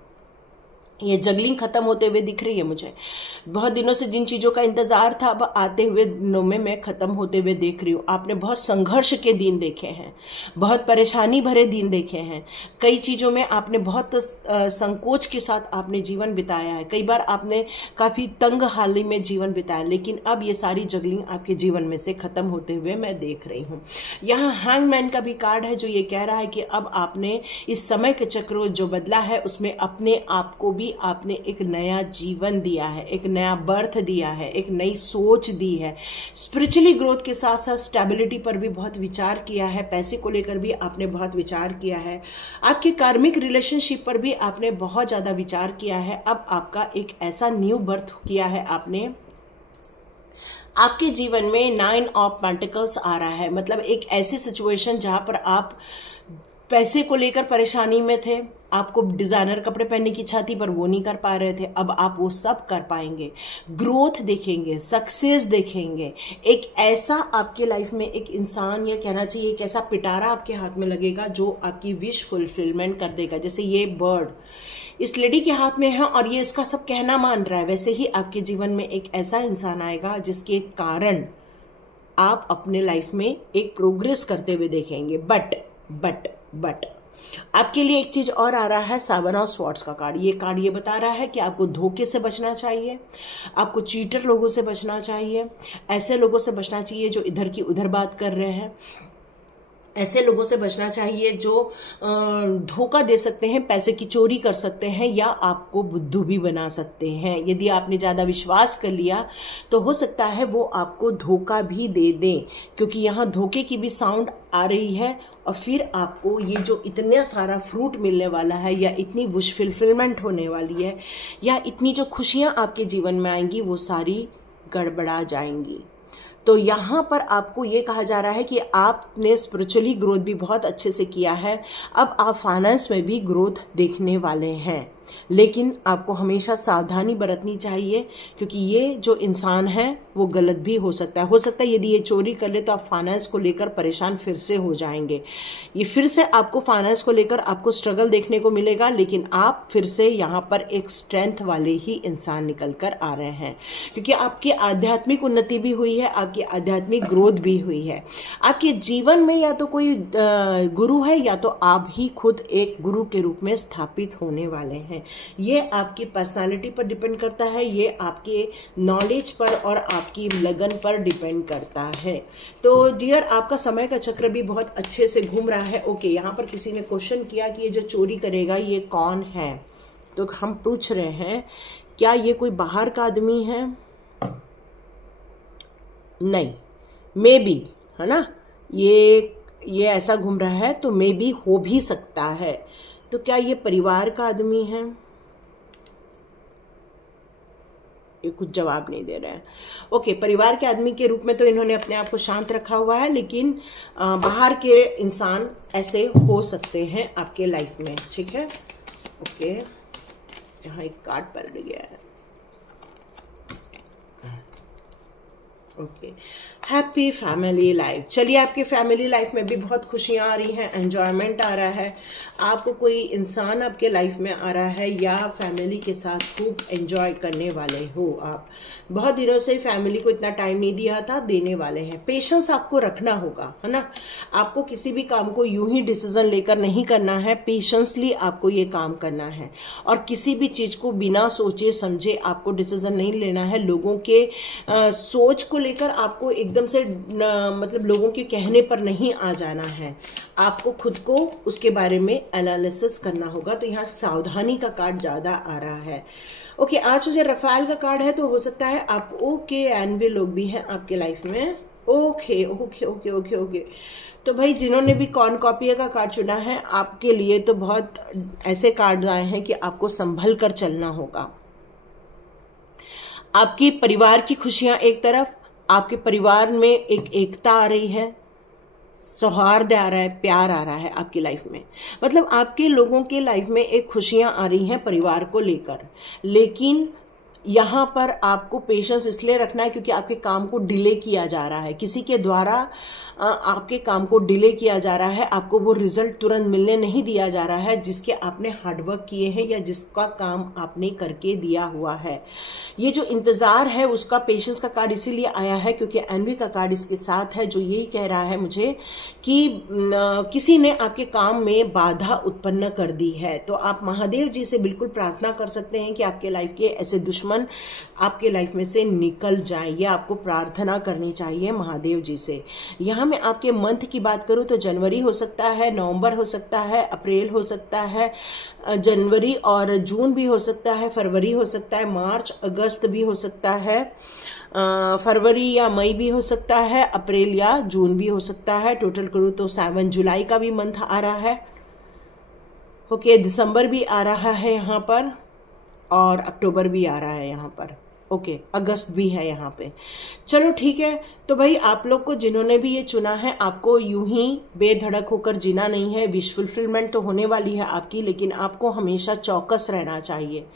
ये जगलिंग खत्म होते हुए दिख रही है मुझे। बहुत दिनों से जिन चीज़ों का इंतजार था, अब आते हुए दिनों में मैं खत्म होते हुए देख रही हूँ। आपने बहुत संघर्ष के दिन देखे हैं, बहुत परेशानी भरे दिन देखे हैं। कई चीज़ों में आपने बहुत संकोच के साथ आपने जीवन बिताया है। कई बार आपने काफ़ी तंग हाली में जीवन बिताया, लेकिन अब ये सारी जगलिंग आपके जीवन में से खत्म होते हुए मैं देख रही हूँ। यहाँ हैंगमैन का भी कार्ड है, जो ये कह रहा है कि अब आपने इस समय के चक्र जो बदला है, उसमें अपने आप को भी आपने एक नया जीवन दिया है, एक नया बर्थ दिया है, एक नई सोच दी है। स्पिरिचुअली ग्रोथ के साथ साथ स्टेबिलिटी पर भी बहुत विचार किया है, पैसे को लेकर भी आपने बहुत विचार किया है, आपके कार्मिक रिलेशनशिप पर भी आपने बहुत ज़्यादा विचार किया है। अब आपका एक ऐसा न्यू बर्थ किया है आपने। आपके जीवन में 9 ऑफ पेंटिकल्स आ रहा है, मतलब एक ऐसी सिचुएशन जहां पर आप पैसे को लेकर परेशानी में थे, आपको डिजाइनर कपड़े पहनने की इच्छा थी पर वो नहीं कर पा रहे थे, अब आप वो सब कर पाएंगे। ग्रोथ देखेंगे, सक्सेस देखेंगे। एक ऐसा आपके लाइफ में एक इंसान, या कहना चाहिए एक ऐसा पिटारा आपके हाथ में लगेगा जो आपकी विश फुलफिलमेंट कर देगा। जैसे ये बर्ड इस लेडी के हाथ में है और ये इसका सब कहना मान रहा है, वैसे ही आपके जीवन में एक ऐसा इंसान आएगा जिसके कारण आप अपने लाइफ में एक प्रोग्रेस करते हुए देखेंगे। बट आपके लिए एक चीज और आ रहा है, 7 ऑफ स्वॉर्ड्स का कार्ड। ये कार्ड ये बता रहा है कि आपको धोखे से बचना चाहिए, आपको चीटर लोगों से बचना चाहिए, ऐसे लोगों से बचना चाहिए जो इधर की उधर बात कर रहे हैं, ऐसे लोगों से बचना चाहिए जो धोखा दे सकते हैं, पैसे की चोरी कर सकते हैं या आपको बुद्धू भी बना सकते हैं। यदि आपने ज़्यादा विश्वास कर लिया तो हो सकता है वो आपको धोखा भी दे दें, क्योंकि यहाँ धोखे की भी साउंड आ रही है। और फिर आपको ये जो इतना सारा फ्रूट मिलने वाला है, या इतनी विश फुलफिलमेंट होने वाली है, या इतनी जो खुशियाँ आपके जीवन में आएंगी, वो सारी गड़बड़ा जाएंगी। तो यहाँ पर आपको ये कहा जा रहा है कि आपने स्पिरिचुअली ग्रोथ भी बहुत अच्छे से किया है, अब आप फाइनेंस में भी ग्रोथ देखने वाले हैं। लेकिन आपको हमेशा सावधानी बरतनी चाहिए, क्योंकि ये जो इंसान है वो गलत भी हो सकता है यदि ये चोरी कर ले तो आप फाइनेंस को लेकर परेशान फिर से हो जाएंगे। ये फिर से आपको फाइनेंस को लेकर आपको स्ट्रगल देखने को मिलेगा, लेकिन आप फिर से यहाँ पर एक स्ट्रेंथ वाले ही इंसान निकल कर आ रहे हैं, क्योंकि आपकी आध्यात्मिक उन्नति भी हुई है, आपकी आध्यात्मिक ग्रोथ भी हुई है। आपके जीवन में या तो कोई गुरु है, या तो आप ही खुद एक गुरु के रूप में स्थापित होने वाले हैं। ये आपकी पर्सनालिटी पर डिपेंड करता है, ये आपके नॉलेज पर और आपकी लगन पर डिपेंड करता है। तो डियर, आपका समय का चक्र भी बहुत अच्छे से घूम रहा है। ओके, यहाँ पर किसी ने क्वेश्चन किया कि ये जो चोरी करेगा ये कौन है, तो हम पूछ रहे हैं क्या ये कोई बाहर का आदमी है? नहीं, मे बी, है ना, ये ऐसा घूम रहा है तो मे बी हो भी सकता है। तो क्या ये परिवार का आदमी है? ये कुछ जवाब नहीं दे रहे हैं। ओके, परिवार के आदमी के रूप में तो इन्होंने अपने आप को शांत रखा हुआ है, लेकिन बाहर के इंसान ऐसे हो सकते हैं आपके लाइफ में, ठीक है। ओके, यहाँ एक कार्ड पलट गया है। Okay, happy family life. चलिए, आपकी फैमिली लाइफ में भी बहुत खुशियाँ आ रही हैं, एंजॉयमेंट आ रहा है, आपको कोई इंसान आपके लाइफ में आ रहा है या फैमिली के साथ खूब एंजॉय करने वाले हो आप। बहुत दिनों से फैमिली को इतना टाइम नहीं दिया था, देने वाले हैं। पेशेंस आपको रखना होगा, है ना। आपको किसी भी काम को यूं ही डिसीजन लेकर नहीं करना है, पेशेंसली आपको ये काम करना है। और किसी भी चीज़ को बिना सोचे समझे आपको डिसीजन नहीं लेना है। लोगों के सोच को लेकर आपको एकदम से मतलब लोगों के कहने पर नहीं आ जाना है, आपको खुद को उसके बारे में एनालिसिस करना होगा। तो यहाँ सावधानी का कार्ड ज़्यादा आ रहा है। ओके, आज मुझे रफाल का कार्ड है, तो हो सकता है आप ओके एनवे लोग भी हैं आपके लाइफ में। Okay okay okay okay okay, तो भाई जिन्होंने भी कौन कॉपी का कार्ड चुना है, आपके लिए तो बहुत ऐसे कार्ड आए हैं कि आपको संभल कर चलना होगा। आपकी परिवार की खुशियां एक तरफ, आपके परिवार में एक एकता आ रही है, सौहार्द आ रहा है, प्यार आ रहा है आपकी लाइफ में। मतलब आपके लोगों के लाइफ में एक खुशियां आ रही हैं परिवार को लेकर। लेकिन यहाँ पर आपको पेशेंस इसलिए रखना है क्योंकि आपके काम को डिले किया जा रहा है, किसी के द्वारा आपके काम को डिले किया जा रहा है। आपको वो रिजल्ट तुरंत मिलने नहीं दिया जा रहा है जिसके आपने हार्डवर्क किए हैं या जिसका काम आपने करके दिया हुआ है। ये जो इंतजार है उसका पेशेंस का कार्ड इसीलिए आया है क्योंकि एनवी का कार्ड इसके साथ है, जो यही कह रहा है मुझे कि किसी ने आपके काम में बाधा उत्पन्न कर दी है। तो आप महादेव जी से बिल्कुल प्रार्थना कर सकते हैं कि आपके लाइफ के ऐसे दुश्मन आपके लाइफ में से निकल जाए। ये आपको प्रार्थना करनी चाहिए महादेव जी से। यहाँ मैं आपके मंथ की बात करूँ तो जनवरी हो सकता है, नवंबर हो सकता है, अप्रैल हो सकता है, जनवरी और जून भी हो सकता है, फरवरी हो सकता है, मार्च अगस्त भी हो सकता है, फरवरी या मई भी हो सकता है, अप्रैल या जून भी हो सकता है। टोटल करूँ तो 7 जुलाई का भी मंथ आ रहा है। ओके, दिसंबर भी आ रहा है यहाँ पर और अक्टूबर भी आ रहा है यहाँ पर। ओके, अगस्त भी है यहाँ पे। चलो ठीक है, तो भाई आप लोग को जिन्होंने भी ये चुना है, आपको यूं ही बेधड़क होकर जीना नहीं है। विश फुलफिलमेंट तो होने वाली है आपकी, लेकिन आपको हमेशा चौकस रहना चाहिए।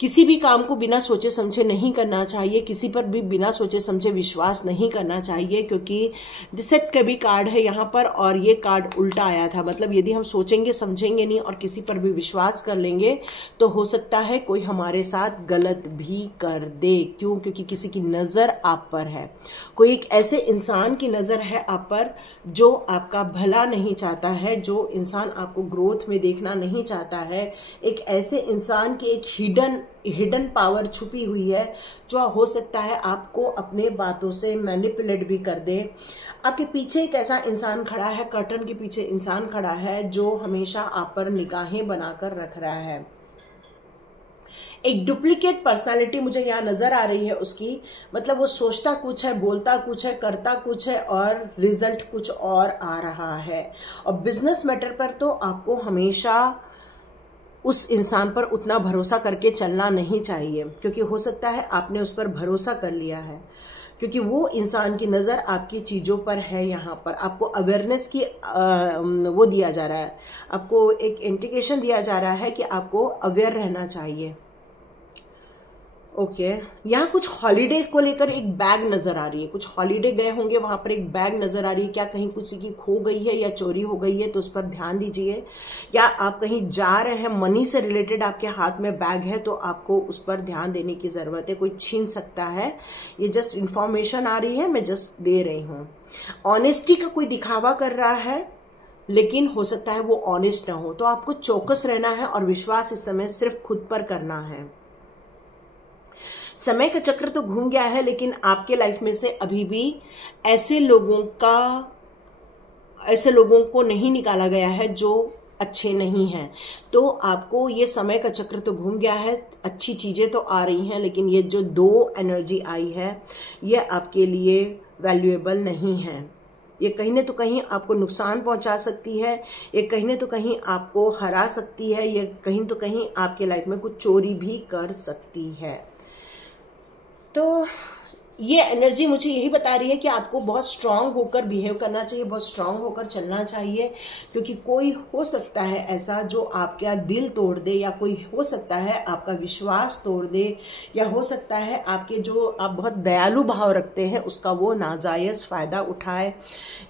किसी भी काम को बिना सोचे समझे नहीं करना चाहिए, किसी पर भी बिना सोचे समझे विश्वास नहीं करना चाहिए, क्योंकि डिसेट का भी कार्ड है यहाँ पर और ये कार्ड उल्टा आया था। मतलब यदि हम सोचेंगे समझेंगे नहीं और किसी पर भी विश्वास कर लेंगे तो हो सकता है कोई हमारे साथ गलत भी कर दे। क्यों? क्योंकि किसी की नज़र आप पर है, कोई एक ऐसे इंसान की नज़र है आप पर जो आपका भला नहीं चाहता है, जो इंसान आपको ग्रोथ में देखना नहीं चाहता है। एक ऐसे इंसान की एक हिडन पावर छुपी हुई है जो हो सकता है आपको अपने बातों से मैनिपुलेट भी कर दे। आपके पीछे एक ऐसा इंसान खड़ा है, कर्टन के पीछे इंसान खड़ा है जो हमेशा आप पर निगाहें बनाकर रख रहा है। एक डुप्लीकेट पर्सनालिटी मुझे यहाँ नजर आ रही है उसकी। मतलब वो सोचता कुछ है, बोलता कुछ है, करता कुछ है और रिजल्ट कुछ और आ रहा है। और बिजनेस मैटर पर तो आपको हमेशा उस इंसान पर उतना भरोसा करके चलना नहीं चाहिए, क्योंकि हो सकता है आपने उस पर भरोसा कर लिया है, क्योंकि वो इंसान की नज़र आपकी चीज़ों पर है। यहाँ पर आपको अवेयरनेस की वो दिया जा रहा है, आपको एक इंडिकेशन दिया जा रहा है कि आपको अवेयर रहना चाहिए। ओके, यहाँ कुछ हॉलीडे को लेकर एक बैग नजर आ रही है। कुछ हॉलीडे गए होंगे, वहां पर एक बैग नजर आ रही है। क्या कहीं किसी की खो गई है या चोरी हो गई है, तो उस पर ध्यान दीजिए। या आप कहीं जा रहे हैं, मनी से रिलेटेड आपके हाथ में बैग है, तो आपको उस पर ध्यान देने की जरूरत है। कोई छीन सकता है। ये जस्ट इंफॉर्मेशन आ रही है, मैं जस्ट दे रही हूँ। ऑनेस्टी का कोई दिखावा कर रहा है, लेकिन हो सकता है वो ऑनेस्ट ना हो। तो आपको चौकस रहना है और विश्वास इस समय सिर्फ खुद पर करना है। समय का चक्र तो घूम गया है, लेकिन आपके लाइफ में से अभी भी ऐसे लोगों को नहीं निकाला गया है जो अच्छे नहीं हैं। तो आपको ये समय का चक्र तो घूम गया है, अच्छी चीजें तो आ रही हैं, लेकिन ये जो 2 एनर्जी आई है ये आपके लिए वैल्यूएबल नहीं है। ये कहीं न तो कहीं आपको नुकसान पहुंचा सकती है, ये कहीं न तो कहीं आपको हरा सकती है, ये कहीं तो कहीं आपके लाइफ में कुछ चोरी भी कर सकती है। तो ये एनर्जी मुझे यही बता रही है कि आपको बहुत स्ट्रांग होकर बिहेव करना चाहिए, बहुत स्ट्रांग होकर चलना चाहिए, क्योंकि कोई हो सकता है ऐसा जो आपका दिल तोड़ दे, या कोई हो सकता है आपका विश्वास तोड़ दे, या हो सकता है आपके जो आप बहुत दयालु भाव रखते हैं उसका वो नाजायज़ फ़ायदा उठाए,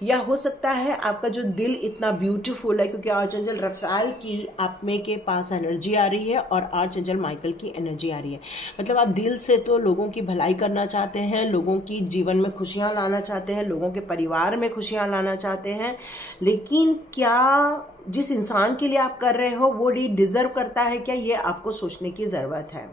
या हो सकता है आपका जो दिल इतना ब्यूटीफुल है, क्योंकि आर्चएंजल रफाएल की आप में के पास एनर्जी आ रही है और आर्चएंजल माइकल की एनर्जी आ रही है। मतलब आप दिल से तो लोगों की भलाई करना चाहते हैं, लोगों की जीवन में खुशियां लाना चाहते हैं, लोगों के परिवार में खुशियां लाना चाहते हैं, लेकिन क्या जिस इंसान के लिए आप कर रहे हो वो डिजर्व करता है क्या, ये आपको सोचने की ज़रूरत है।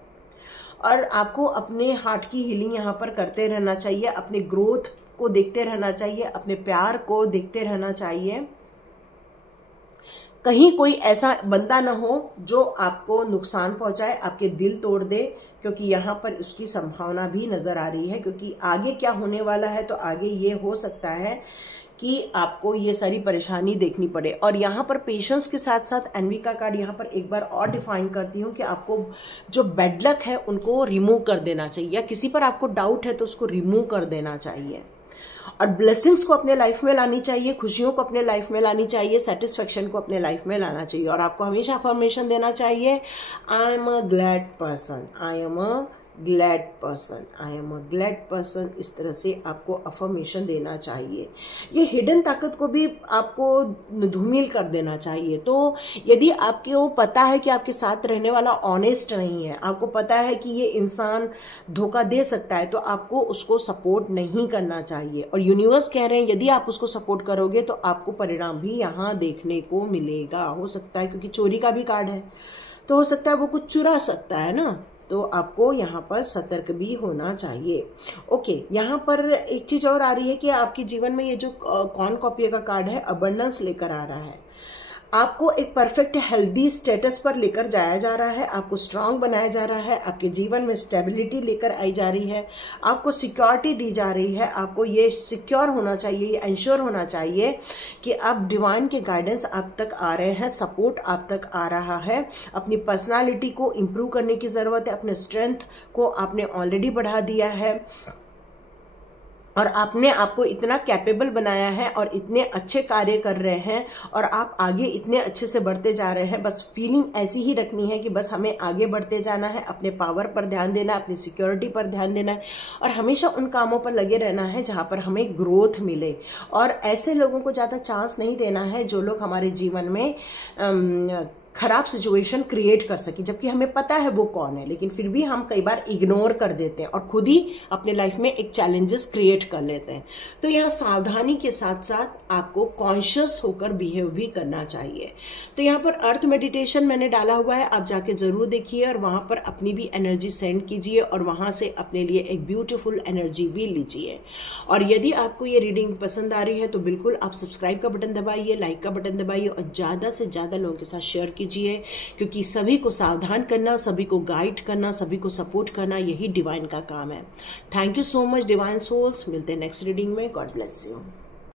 और आपको अपने हार्ट की हीलिंग यहाँ पर करते रहना चाहिए, अपने ग्रोथ को देखते रहना चाहिए, अपने प्यार को देखते रहना चाहिए। कहीं कोई ऐसा बंदा ना हो जो आपको नुकसान पहुंचाए, आपके दिल तोड़ दे, क्योंकि यहाँ पर उसकी संभावना भी नजर आ रही है। क्योंकि आगे क्या होने वाला है, तो आगे ये हो सकता है कि आपको ये सारी परेशानी देखनी पड़े। और यहाँ पर पेशेंस के साथ साथ एनवी का कार्ड यहाँ पर एक बार और डिफाइन करती हूँ कि आपको जो बैड लक है उनको रिमूव कर देना चाहिए, या किसी पर आपको डाउट है तो उसको रिमूव कर देना चाहिए, और ब्लेसिंग्स को अपने लाइफ में लानी चाहिए, खुशियों को अपने लाइफ में लानी चाहिए, सेटिस्फेक्शन को अपने लाइफ में लाना चाहिए। और आपको हमेशा अफर्मेशन देना चाहिए, I am a glad person, I am a glad person, I am a glad person. इस तरह से आपको अफर्मेशन देना चाहिए। ये हिडन ताकत को भी आपको धूमिल कर देना चाहिए। तो यदि आपको पता है कि आपके साथ रहने वाला ऑनेस्ट नहीं है, आपको पता है कि ये इंसान धोखा दे सकता है, तो आपको उसको सपोर्ट नहीं करना चाहिए। और यूनिवर्स कह रहे हैं यदि आप उसको सपोर्ट करोगे तो आपको परिणाम भी यहाँ देखने को मिलेगा। हो सकता है, क्योंकि चोरी का भी कार्ड है, तो हो सकता है वो कुछ चुरा सकता है ना, तो आपको यहाँ पर सतर्क भी होना चाहिए। ओके, यहाँ पर एक चीज और आ रही है कि आपके जीवन में ये जो कौन कॉपी का कार्ड है अबंडेंस लेकर आ रहा है। आपको एक परफेक्ट हेल्दी स्टेटस पर लेकर जाया जा रहा है, आपको स्ट्रांग बनाया जा रहा है, आपके जीवन में स्टेबिलिटी लेकर आई जा रही है, आपको सिक्योरिटी दी जा रही है। आपको ये सिक्योर होना चाहिए, ये इंश्योर होना चाहिए कि आप डिवाइन के गाइडेंस आप तक आ रहे हैं, सपोर्ट आप तक आ रहा है। अपनी पर्सनालिटी को इम्प्रूव करने की ज़रूरत है, अपने स्ट्रेंथ को आपने ऑलरेडी बढ़ा दिया है, और आपने आपको इतना कैपेबल बनाया है और इतने अच्छे कार्य कर रहे हैं, और आप आगे इतने अच्छे से बढ़ते जा रहे हैं। बस फीलिंग ऐसी ही रखनी है कि बस हमें आगे बढ़ते जाना है, अपने पावर पर ध्यान देना है, अपनी सिक्योरिटी पर ध्यान देना है, और हमेशा उन कामों पर लगे रहना है जहां पर हमें ग्रोथ मिले। और ऐसे लोगों को ज़्यादा चांस नहीं देना है जो लोग हमारे जीवन में खराब सिचुएशन क्रिएट कर सके, जबकि हमें पता है वो कौन है, लेकिन फिर भी हम कई बार इग्नोर कर देते हैं और खुद ही अपने लाइफ में एक चैलेंजेस क्रिएट कर लेते हैं। तो यहाँ सावधानी के साथ साथ आपको कॉन्शियस होकर बिहेव भी करना चाहिए। तो यहाँ पर अर्थ मेडिटेशन मैंने डाला हुआ है, आप जाके जरूर देखिए और वहां पर अपनी भी एनर्जी सेंड कीजिए और वहां से अपने लिए एक ब्यूटीफुल एनर्जी भी लीजिए। और यदि आपको ये रीडिंग पसंद आ रही है तो बिल्कुल आप सब्सक्राइब का बटन दबाइए, लाइक का बटन दबाइए और ज्यादा से ज्यादा लोगों के साथ शेयर कीजिए, क्योंकि सभी को सावधान करना, सभी को गाइड करना, सभी को सपोर्ट करना, यही डिवाइन का काम है। Thank you so much divine souls. मिलते हैं नेक्स्ट रीडिंग में। God bless you.